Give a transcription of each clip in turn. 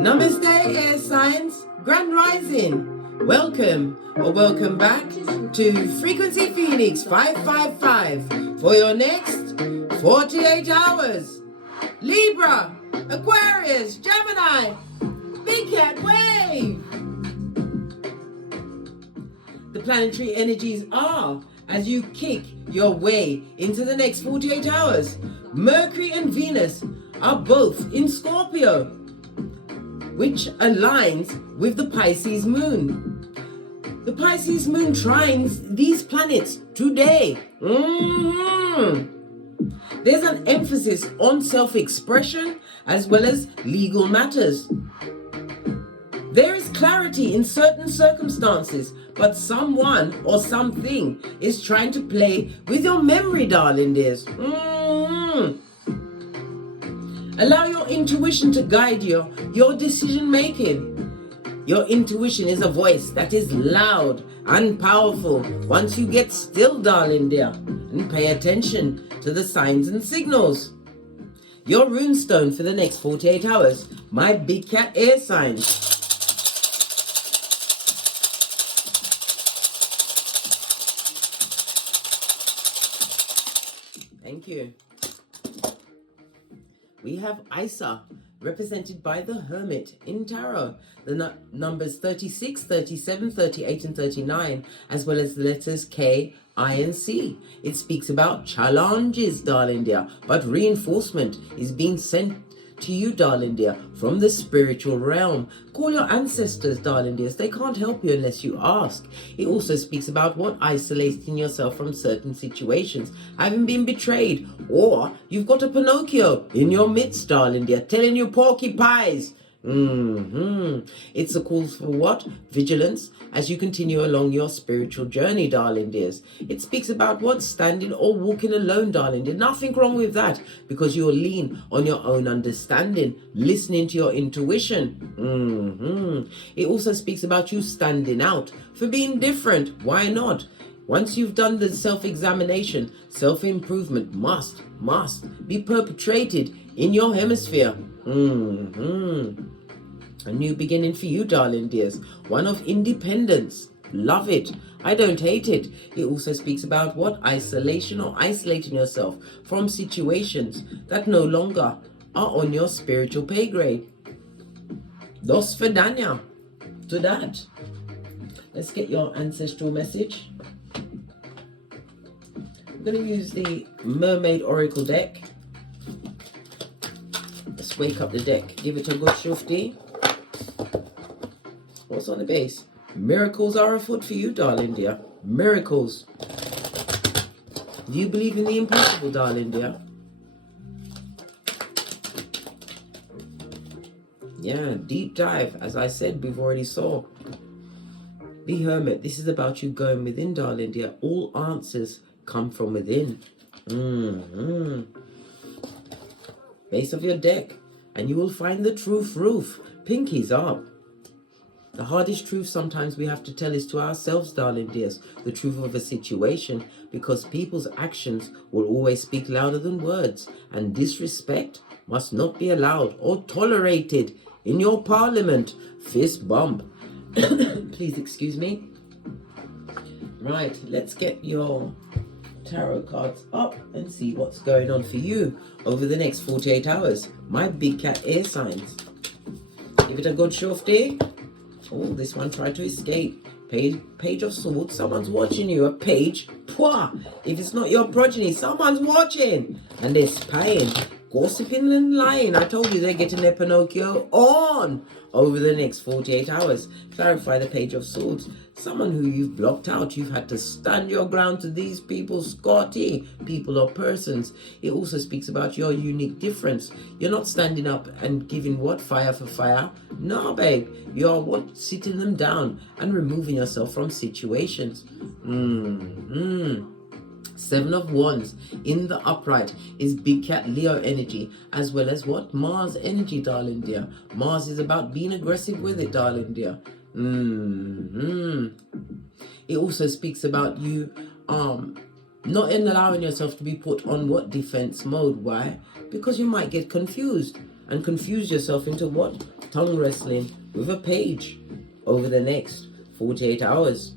Namaste, air signs, grand rising. Welcome or welcome back to Frequency Phoenix 555 for your next 48 hours. Libra, Aquarius, Gemini, Big Cat Wave. The planetary energies are, as you kick your way into the next 48 hours, Mercury and Venus are both in Scorpio, which aligns with the Pisces moon. The Pisces moon trines these planets today. There's an emphasis on self-expression as well as legal matters. There is clarity in certain circumstances, but someone or something is trying to play with your memory, darling dears. Allow your intuition to guide your decision making. Your intuition is a voice that is loud and powerful. Once you get still, darling dear, and pay attention to the signs and signals. Your runestone for the next 48 hours, my big cat air sign. Thank you. We have Isa, represented by the Hermit in Tarot. The numbers 36, 37, 38 and 39, as well as the letters K, I and C. It speaks about challenges, darling dear, but reinforcement is being sent to you, darling dear, from the spiritual realm. Call your ancestors, darling dears. They can't help you unless you ask. It also speaks about what isolating yourself from certain situations, having been betrayed, or you've got a Pinocchio in your midst, darling dear, telling you porky pies. It's a call for what? Vigilance as you continue along your spiritual journey, darling dears. It speaks about what? Standing or walking alone, darling dear. Nothing wrong with that, because you'll lean on your own understanding, listening to your intuition. It also speaks about you standing out for being different. Why not? Once you've done the self-examination, self-improvement must be perpetrated in your hemisphere. A new beginning for you, darling dears. One of independence. Love it. I don't hate it. It also speaks about what? Isolation or isolating yourself from situations that no longer are on your spiritual pay grade. Dos Fedania to that. Let's get your ancestral message. I'm going to use the Mermaid Oracle deck. Let's wake up the deck. Give it a good shufti. What's on the base? Miracles are afoot for you, darling dear. Miracles. Do you believe in the impossible, darling dear? Yeah, deep dive. As I said, we've already saw. The Hermit. This is about you going within, darling dear. All answers come from within. Base of your deck. And you will find the truth roof. Pinkies up. The hardest truth sometimes we have to tell is to ourselves, darling dears, the truth of a situation, because people's actions will always speak louder than words, and disrespect must not be allowed or tolerated in your parliament. Fist bump. Please excuse me. Right, let's get your tarot cards up and see what's going on for you over the next 48 hours. My big cat air signs. Give it a good shofty. Oh, this one tried to escape. Page of Swords. Someone's watching you. A page. Pwah! If it's not your progeny, someone's watching. And they're spying. Gossiping and lying. I told you they're getting their Pinocchio on over the next 48 hours. Clarify the Page of Swords. Someone who you've blocked out. You've had to stand your ground to these people, Scotty. People or persons. It also speaks about your unique difference. You're not standing up and giving what? Fire for fire? No, babe. You are what? Sitting them down and removing yourself from situations. Seven of Wands in the upright is Big Cat Leo energy, as well as what? Mars energy, darling dear. Mars is about being aggressive with it, darling dear. It also speaks about you Not in allowing yourself to be put on what? Defense mode. Why? Because you might get confused and confuse yourself into what? Tongue wrestling with a page over the next 48 hours.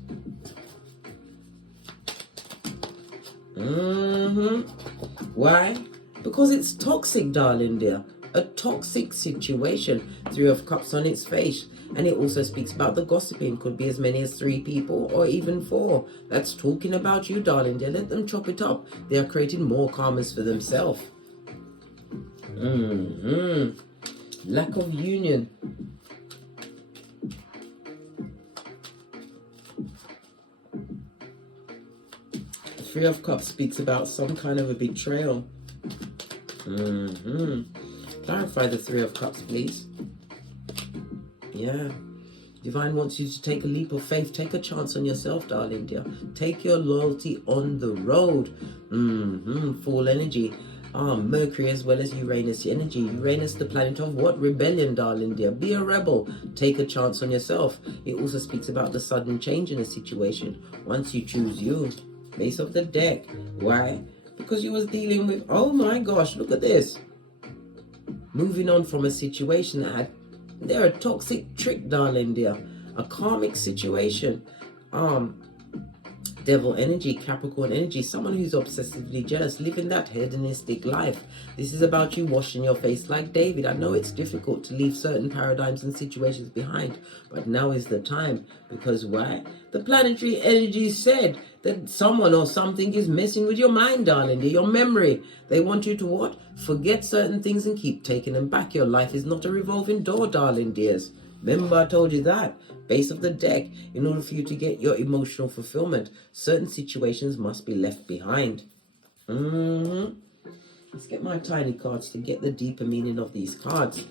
Why? Because it's toxic, darling dear. A toxic situation. 3 of Cups on its face. And it also speaks about the gossiping. Could be as many as 3 people or even 4. That's talking about you, darling dear. Let them chop it up. They are creating more karmas for themselves. Lack of union. The 3 of Cups speaks about some kind of a betrayal. Clarify the 3 of Cups, please. Yeah. Divine wants you to take a leap of faith. Take a chance on yourself, darling dear. Take your loyalty on the road. Full energy. Mercury as well as Uranus energy. Uranus, the planet of what? Rebellion, darling dear. Be a rebel. Take a chance on yourself. It also speaks about the sudden change in a situation. Once you choose you. Base of the deck. Why? Because you was dealing with, oh my gosh, look at this. Moving on from a situation that had, they're a toxic trick, darling dear. A karmic situation. Devil energy, Capricorn energy, someone who's obsessively jealous, living that hedonistic life. This is about you washing your face like David. I know it's difficult to leave certain paradigms and situations behind, but now is the time. Because why? The planetary energy said that someone or something is messing with your mind, darling, your memory. They want you to what? Forget certain things and keep taking them back. Your life is not a revolving door, darling dears. Remember I told you that. Base of the deck. In order for you to get your emotional fulfillment, certain situations must be left behind. Let's get my tiny cards to get the deeper meaning of these cards.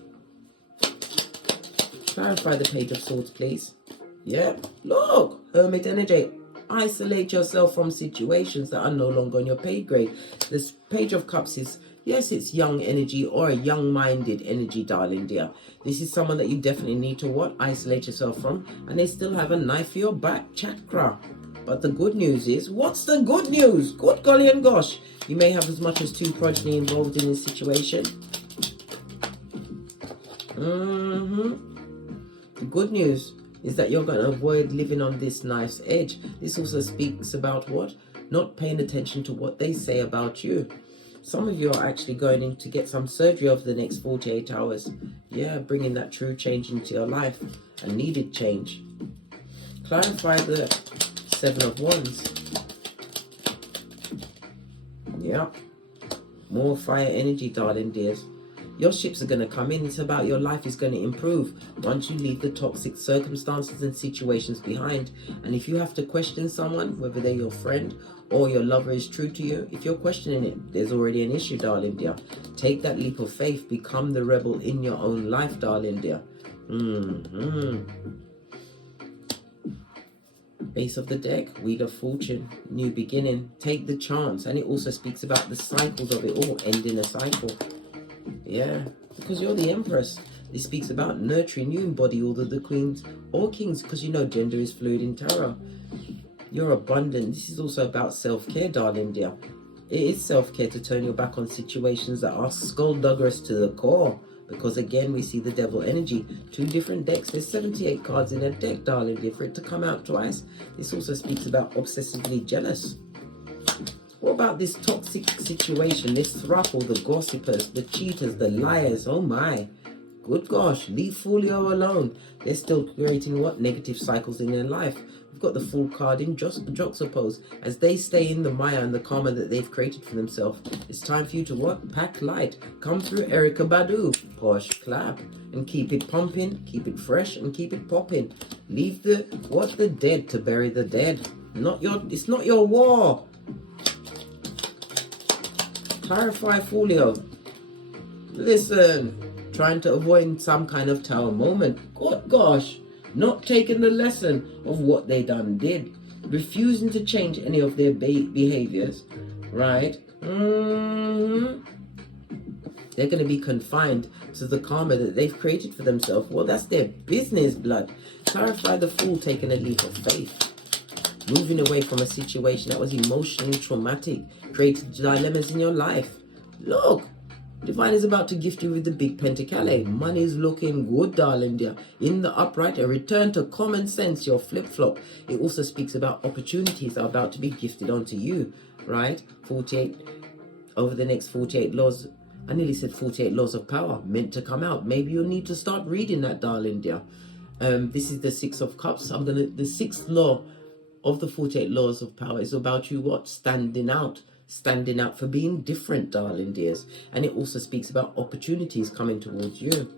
Clarify the Page of Swords, please. Yeah. Look. Hermit energy. Isolate yourself from situations that are no longer on your pay grade. This Page of Cups is, yes, it's young energy or a young-minded energy, darling dear. This is someone that you definitely need to what? Isolate yourself from. And they still have a knife for your back chakra. But the good news is, what's the good news? Good golly and gosh. You may have as much as 2 progeny involved in this situation. The good news is that you're going to avoid living on this knife's edge. This also speaks about what? Not paying attention to what they say about you. Some of you are actually going in to get some surgery over the next 48 hours. Yeah, bringing that true change into your life. A needed change. Clarify the 7 of Wands. Yeah. More fire energy, darling dears. Your ships are going to come in. It's about your life is going to improve once you leave the toxic circumstances and situations behind. And if you have to question someone, whether they're your friend or your lover is true to you, if you're questioning it, there's already an issue, darling dear. Take that leap of faith. Become the rebel in your own life, darling dear. Base of the deck, Wheel of Fortune, new beginning. Take the chance. And it also speaks about the cycles of it all, ending a cycle. Yeah, because you're the Empress. This speaks about nurturing. You embody all of the queens or kings, because you know gender is fluid in tarot. You're abundant. This is also about self-care, darling dear. It is self-care to turn your back on situations that are skullduggerous to the core. Because again, we see the devil energy. 2 different decks. There's 78 cards in a deck, darling dear. For it to come out twice. This also speaks about obsessively jealous. What about this toxic situation, this throuple, the gossipers, the cheaters, the liars? Oh my. Good gosh, leave Folio alone. They're still creating what? Negative cycles in their life. We've got the Fool card in juxtapose. As they stay in the Maya and the karma that they've created for themselves, it's time for you to what? Pack light. Come through Erica Badu. Posh clap. And keep it pumping, keep it fresh, and keep it popping. Leave the, what? The dead to bury the dead. It's not your war. Clarify Folio. Listen, trying to avoid some kind of tower moment. Good gosh, not taking the lesson of what they done did. Refusing to change any of their behaviors, right? They're going to be confined to the karma that they've created for themselves. Well, that's their business, blood. Clarify the Fool taking a leap of faith. moving away from a situation that was emotionally traumatic, created dilemmas in your life. Look, Divine is about to gift you with the big Pentacale. Money is looking good, darling dear. In the upright, a return to common sense, your flip-flop. It also speaks about opportunities are about to be gifted onto you, right? 48, over the next 48 laws. I nearly said 48 laws of power, meant to come out. Maybe you'll need to start reading that, darling dear. This is the 6 of Cups. The 6th law of the 48 laws of power is about you, what? Standing out for being different, darling dears. And it also speaks about opportunities coming towards you.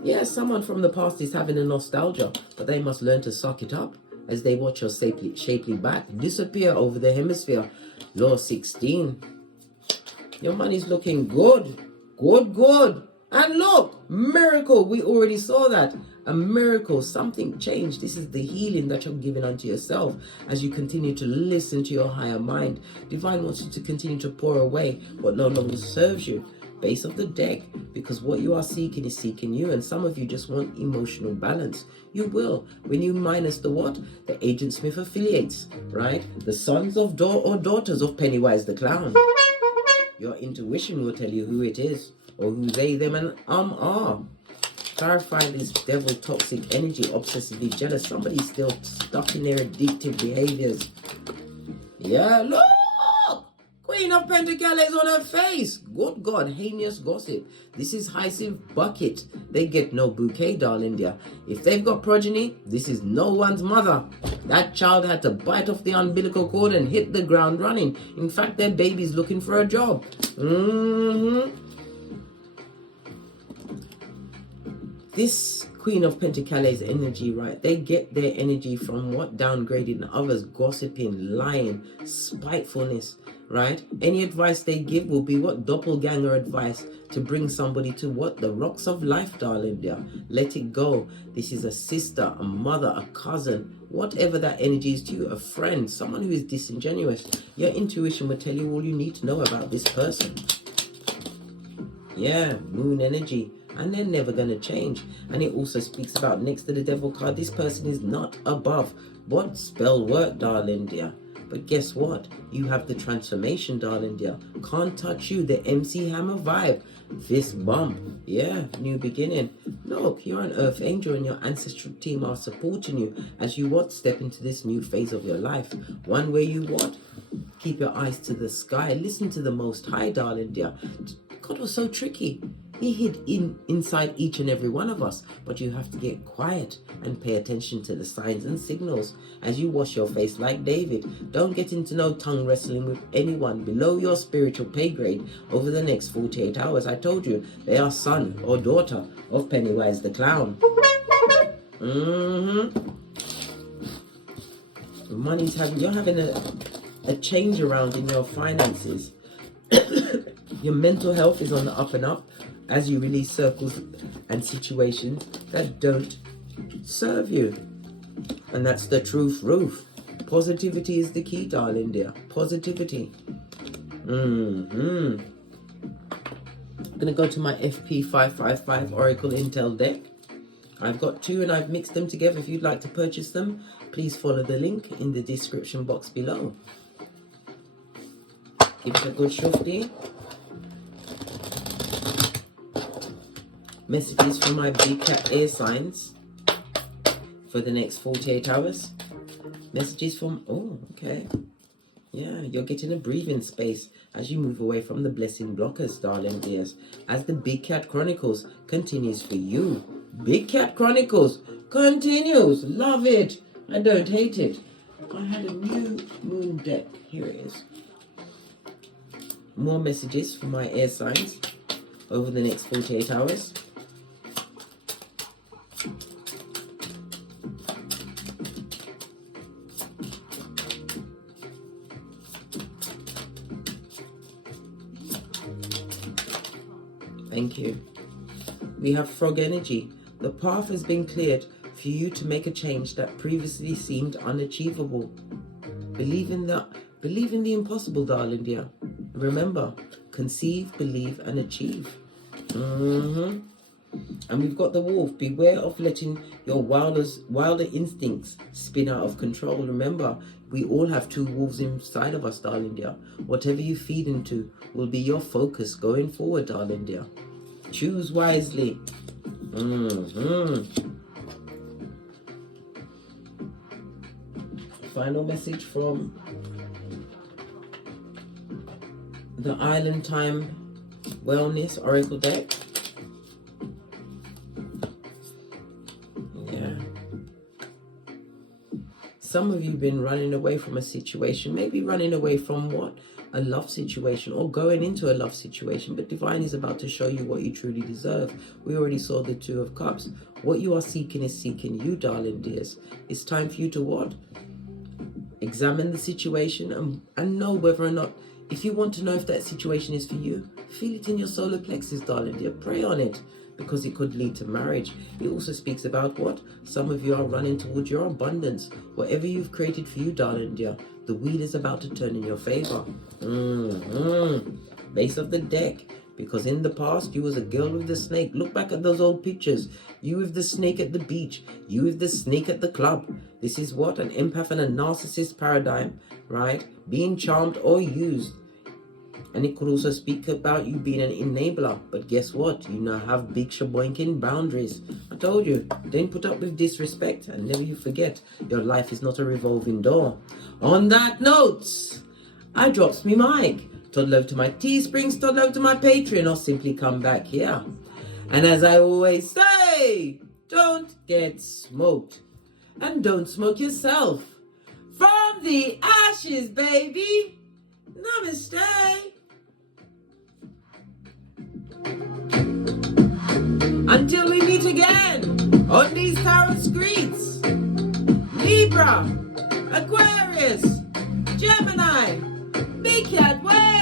Yeah, someone from the past is having a nostalgia, but they must learn to suck it up as they watch your shapely back disappear over the hemisphere. Law 16. Your money's looking good. Good. And look, miracle. We already saw that. A miracle, something changed. This is the healing that you're giving unto yourself as you continue to listen to your higher mind. Divine wants you to continue to pour away what no longer serves you. Base of the deck, because what you are seeking is seeking you, and some of you just want emotional balance. You will, when you minus the what? The Agent Smith affiliates, right? The sons of or daughters of Pennywise the Clown. Your intuition will tell you who it is, or who they, them, and are. Clarify this devil toxic energy, obsessively jealous. Somebody's still stuck in their addictive behaviors. Yeah, look! Queen of Pentacles on her face. Good God, heinous gossip. This is Hyacinth Bucket. They get no bouquet, darling dear. If they've got progeny, this is no one's mother. That child had to bite off the umbilical cord and hit the ground running. In fact, their baby's looking for a job. This Queen of Pentacles energy, right? They get their energy from what? Downgrading others, gossiping, lying, spitefulness, right? Any advice they give will be what? Doppelganger advice to bring somebody to what? The rocks of life, darling dear. Let it go. This is a sister, a mother, a cousin, whatever that energy is to you, a friend, someone who is disingenuous. Your intuition will tell you all you need to know about this person. Yeah, moon energy. And they're never going to change. And it also speaks about, next to the devil card, this person is not above. What spell work, darling dear? But guess what? You have the transformation, darling dear. Can't touch you, the MC Hammer vibe. Fist bump. Yeah, new beginning. Look, you're an earth angel and your ancestral team are supporting you as you what? Step into this new phase of your life. One where you what? Keep your eyes to the sky. Listen to the Most High, darling dear. God was so tricky. He hid inside each and every one of us, but you have to get quiet and pay attention to the signs and signals as you wash your face like David. Don't get into no tongue wrestling with anyone below your spiritual pay grade over the next 48 hours. I told you, they are son or daughter of Pennywise the Clown. Money's you're having a change around in your finances. Your mental health is on the up and up as you release circles and situations that don't serve you. And that's the truth roof. Positivity is the key, darling dear. Positivity. I'm going to go to my FP555 Oracle Intel deck. I've got 2 and I've mixed them together. If you'd like to purchase them, please follow the link in the description box below. Give it a good shufti. Messages from my big cat air signs for the next 48 hours. Messages from, oh, okay. Yeah, you're getting a breathing space as you move away from the blessing blockers, darling dears. As the Big Cat Chronicles continues for you. Big Cat Chronicles continues. Love it. I don't hate it. I had a new moon deck. Here it is. More messages from my air signs over the next 48 hours. Thank you. We have frog energy. The path has been cleared for you to make a change that previously seemed unachievable. Believe in the impossible, darling dear. Remember, conceive, believe, and achieve. And we've got the wolf. Beware of letting your wilder instincts spin out of control. Remember, We all have two wolves inside of us, darling dear. Whatever you feed into will be your focus going forward, darling dear. Choose wisely. Final message from the Island Time Wellness Oracle deck. Yeah. Some of you have been running away from a situation, maybe running away from what? A love situation, or going into a love situation, but Divine is about to show you what you truly deserve. We already saw the Two of Cups. What you are seeking is seeking you, darling dears. It's time for you to what? Examine the situation and know whether or not, if you want to know if that situation is for you, feel it in your solar plexus, darling dear. Pray on it, because it could lead to marriage. It also speaks about what? Some of you are running towards your abundance. Whatever you've created for you, darling dear, the wheel is about to turn in your favor. Base of the deck. Because in the past, you was a girl with the snake. Look back at those old pictures. You with the snake at the beach. You with the snake at the club. This is what? An empath and a narcissist paradigm, right? Being charmed or used. And it could also speak about you being an enabler. But guess what? You now have big shaboinking boundaries. I told you, don't put up with disrespect. And never you forget, your life is not a revolving door. On that note, I drops me mic. Toddle over to my Teesprings, toddle over to my Patreon, or simply come back here. And as I always say, don't get smoked. And don't smoke yourself. From the ashes, baby. Namaste. Until we meet again on these tarot screens. Libra, Aquarius, Gemini, Big Cat Way.